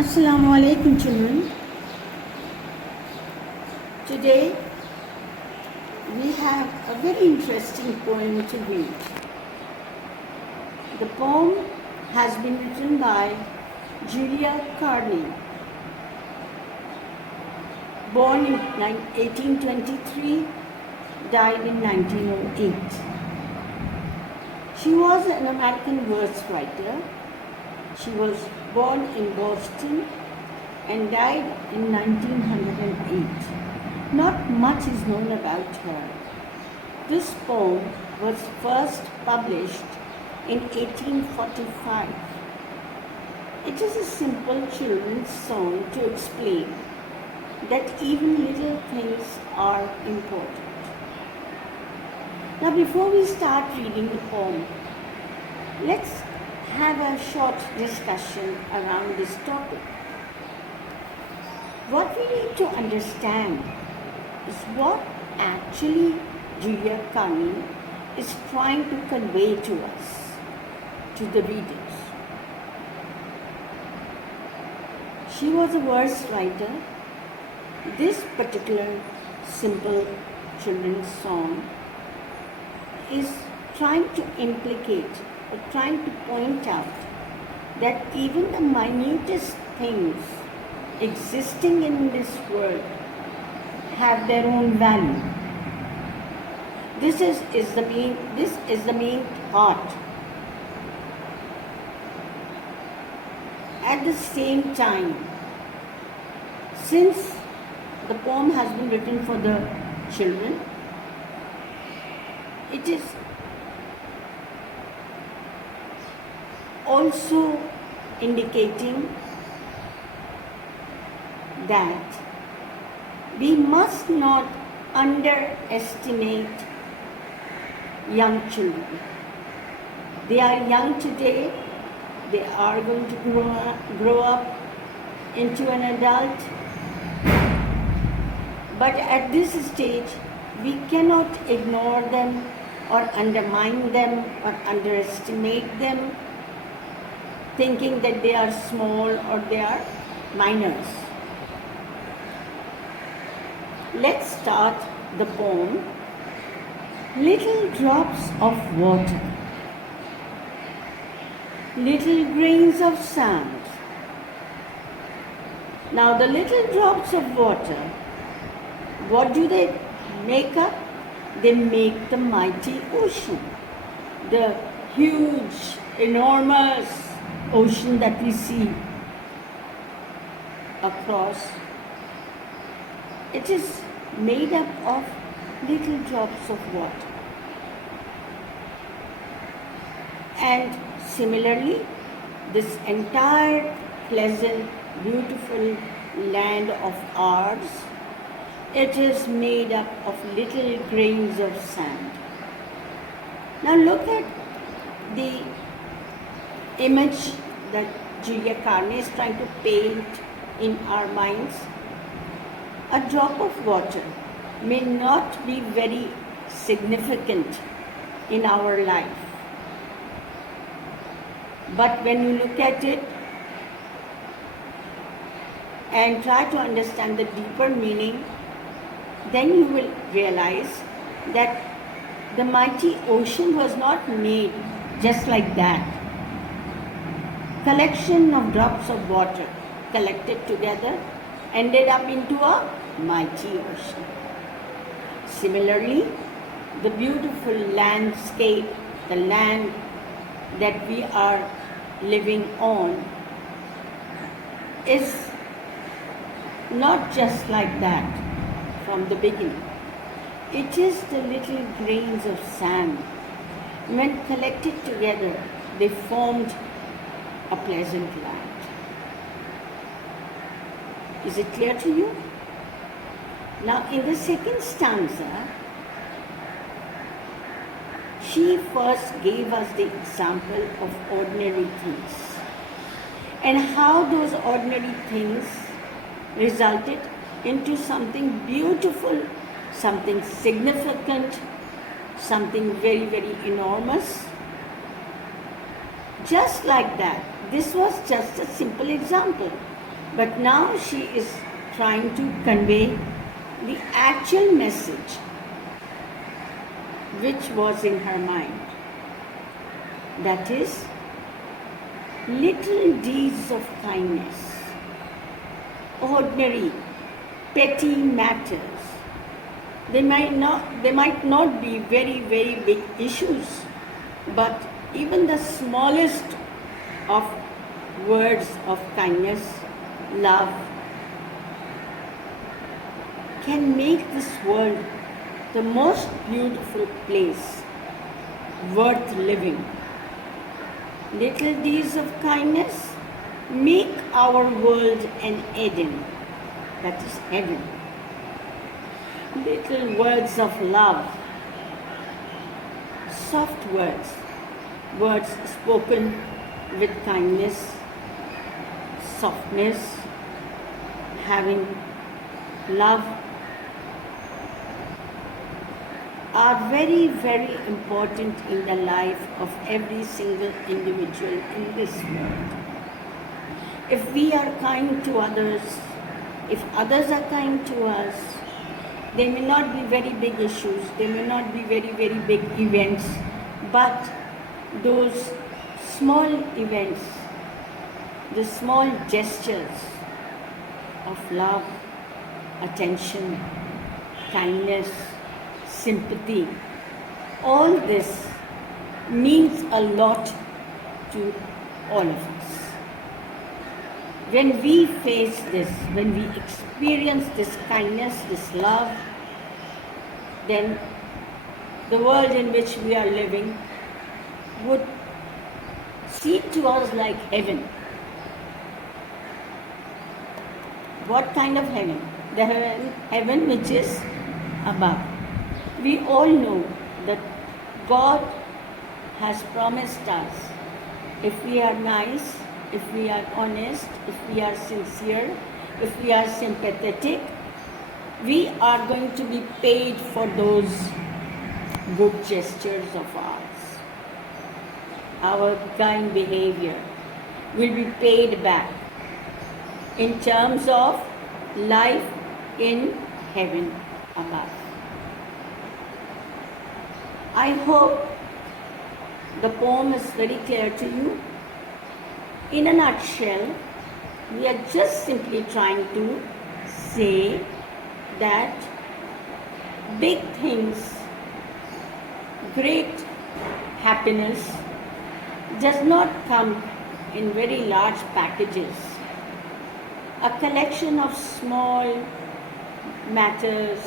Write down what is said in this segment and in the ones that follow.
Assalamu alaikum children. Today we have a very interesting poem to read. The poem has been written by Julia Carney, born in 1823, died in 1908. She was an American verse writer. She was born in Boston and died in 1908. Not much is known about her. This poem was first published in 1845. It is a simple children's song to explain that even little things are important. Now, before we start reading the poem, let's have a short discussion around this topic. What we need to understand is what actually Julia Carney is trying to convey to us, to the readers. She was a verse writer. This particular simple children's song is trying to implicate or trying to point out that even the minutest things existing in this world have their own value. This is the main thought. At the same time, since the poem has been written for the children, it is also indicating that we must not underestimate young children. They are young today. They are going to grow up into an adult. But at this stage, we cannot ignore them or undermine them or underestimate them, thinking that they are small or they are minors. Let's start the poem. Little drops of water, little grains of sand. Now the little drops of water, what do they make up? They make the mighty ocean, the huge, enormous ocean that we see across. It is made up of little drops of water. And similarly, this entire pleasant, beautiful land of ours, it is made up of little grains of sand. Now look at the image that Julia Carney is trying to paint in our minds. A drop of water may not be very significant in our life. But when you look at it and try to understand the deeper meaning, then you will realize that the mighty ocean was not made just like that. Collection of drops of water collected together ended up into a mighty ocean. Similarly, the beautiful landscape, the land that we are living on, is not just like that from the beginning. It is the little grains of sand. When collected together, they formed a pleasant land. Is it clear to you? Now, in the second stanza, she first gave us the example of ordinary things and how those ordinary things resulted into something beautiful, something significant, something very, very enormous. Just like that, this was just a simple example. But now she is trying to convey the actual message which was in her mind. That is, little deeds of kindness, ordinary, petty matters. They might not be very, very big issues, but even the smallest of words of kindness, love, can make this world the most beautiful place worth living. Little deeds of kindness make our world an Eden, that is heaven. Little words of love, soft words, words spoken with kindness, softness, having love, are very, very important in the life of every single individual in this world. If we are kind to others, if others are kind to us, they may not be very big issues, they may not be very, very big events, but those small events, the small gestures of love, attention, kindness, sympathy, all this means a lot to all of us. When we face this, when we experience this kindness, this love, then the world in which we are living would seem to us like heaven. What kind of heaven? The heaven which is above. We all know that God has promised us, if we are nice, if we are honest, if we are sincere, if we are sympathetic, we are going to be paid for those good gestures of ours. Our kind behavior will be paid back in terms of life in heaven above. I hope the poem is very clear to you. In a nutshell, we are just simply trying to say that big things, great happiness does not come in very large packages. A collection of small matters,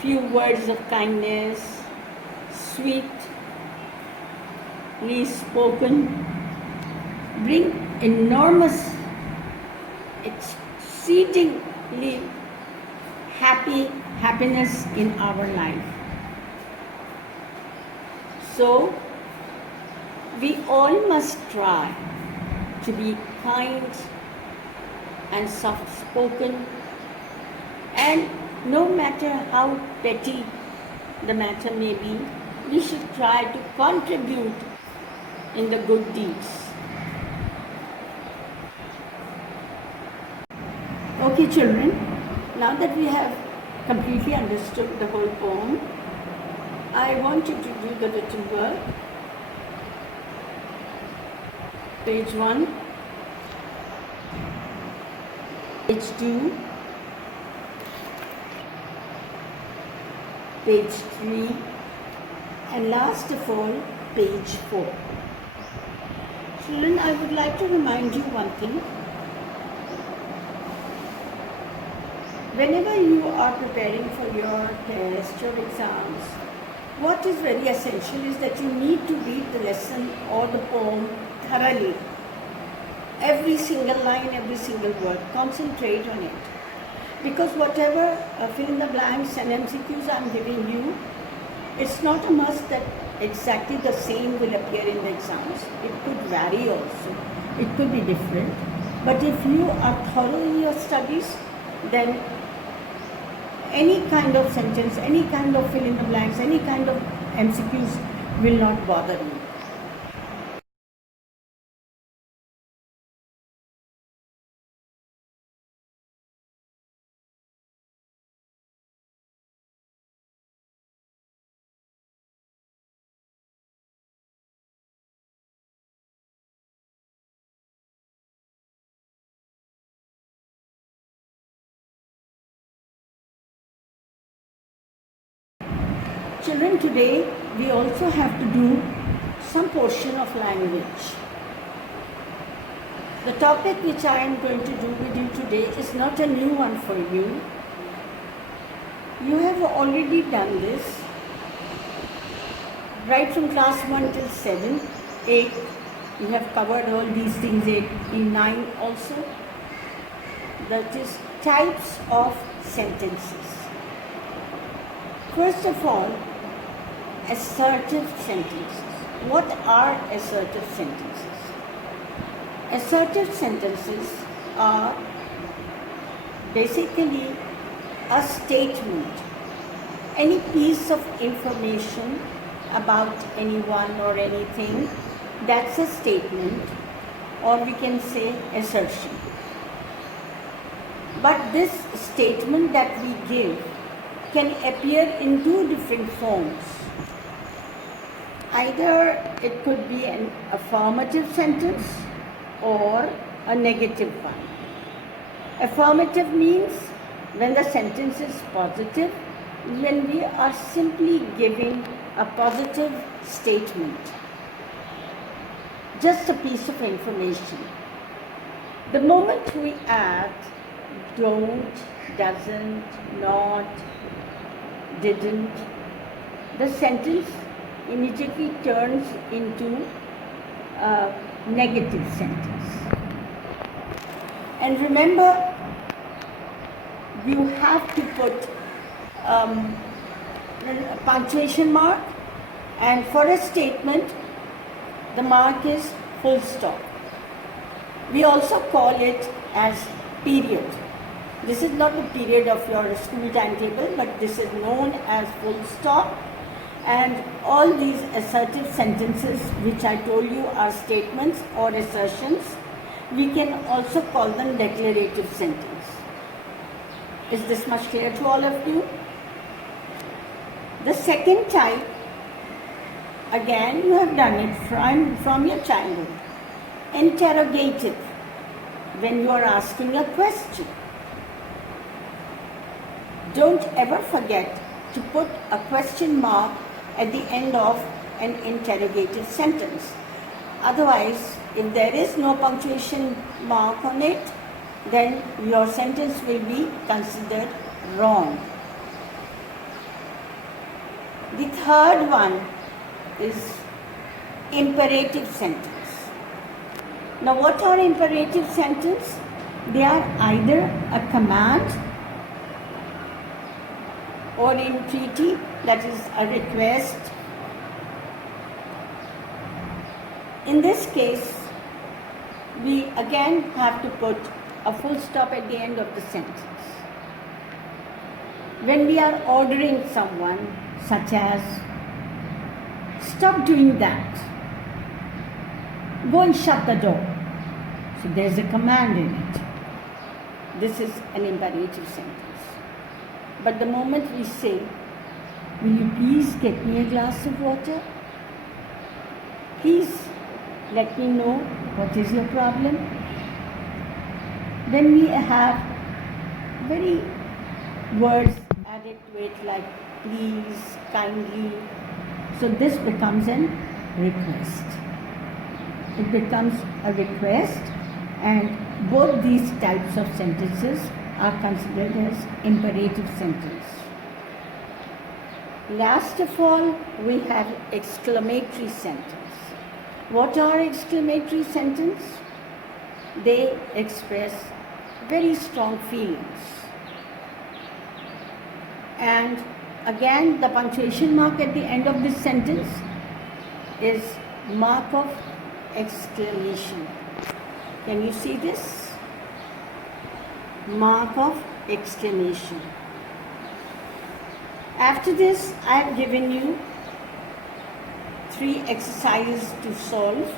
few words of kindness, sweetly spoken, bring enormous, exceedingly happiness in our life. So, we all must try to be kind and soft-spoken, and no matter how petty the matter may be, we should try to contribute in the good deeds. Okay, children, now that we have completely understood the whole poem, I want you to do the written work. Page 1, page 2, page 3, and last of all, page 4. Children, I would like to remind you one thing. Whenever you are preparing for your test, your exams, what is very essential is that you need to read the lesson or the poem thoroughly. Every single line, every single word, concentrate on it. Because whatever fill in the blanks and MCQs I am giving you, it's not a must that exactly the same will appear in the exams. It could vary also. It could be different. But if you are thorough in your studies, then any kind of sentence, any kind of fill in the blanks, any kind of MCQs will not bother you. Children, today we also have to do some portion of language. The topic which I am going to do with you today is not a new one for you. You have already done this right from class 1 till 7, 8. You have covered all these things, 8, 9 also. That is types of sentences. First of all, assertive sentences. What are assertive sentences? Assertive sentences are basically a statement, any piece of information about anyone or anything, that's a statement, or we can say assertion. But this statement that we give can appear in two different forms. Either it could be an affirmative sentence or a negative one. Affirmative means when the sentence is positive, when we are simply giving a positive statement, just a piece of information. The moment we add don't, doesn't, not, didn't, the sentence immediately turns into a negative sentence. And remember, you have to put a punctuation mark, and for a statement, the mark is full stop. We also call it as period. This is not the period of your school timetable, but this is known as full stop. And all these assertive sentences, which I told you are statements or assertions, we can also call them declarative sentence. Is this much clear to all of you? The second type, again, you have done it from your childhood. Interrogative, when you are asking a question. Don't ever forget to put a question mark at the end of an interrogative sentence. Otherwise, if there is no punctuation mark on it, then your sentence will be considered wrong. The third one is imperative sentence. Now, what are imperative sentences? They are either a command or entreaty, that is a request. In this case, we again have to put a full stop at the end of the sentence. When we are ordering someone, such as, stop doing that, go and shut the door. So there's a command in it. This is an imperative sentence. But the moment we say, will you please get me a glass of water? Please let me know what is your problem. Then we have very words added to it like please, kindly. So this becomes a request. It becomes a request, and both these types of sentences are considered as imperative sentence. Last of all, we have exclamatory sentence. What are exclamatory sentences? They express very strong feelings. And again, the punctuation mark at the end of this sentence is mark of exclamation. Can you see this? Mark of exclamation. After this, I have given you 3 exercises to solve.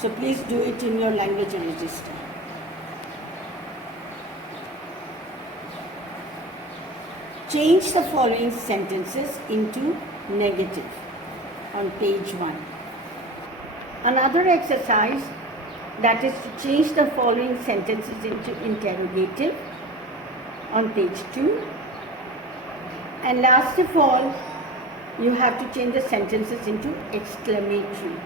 So please do it in your language register. Change the following sentences into negative on page 1. Another exercise, that is to change the following sentences into interrogative on page 2. And last of all, you have to change the sentences into exclamatory.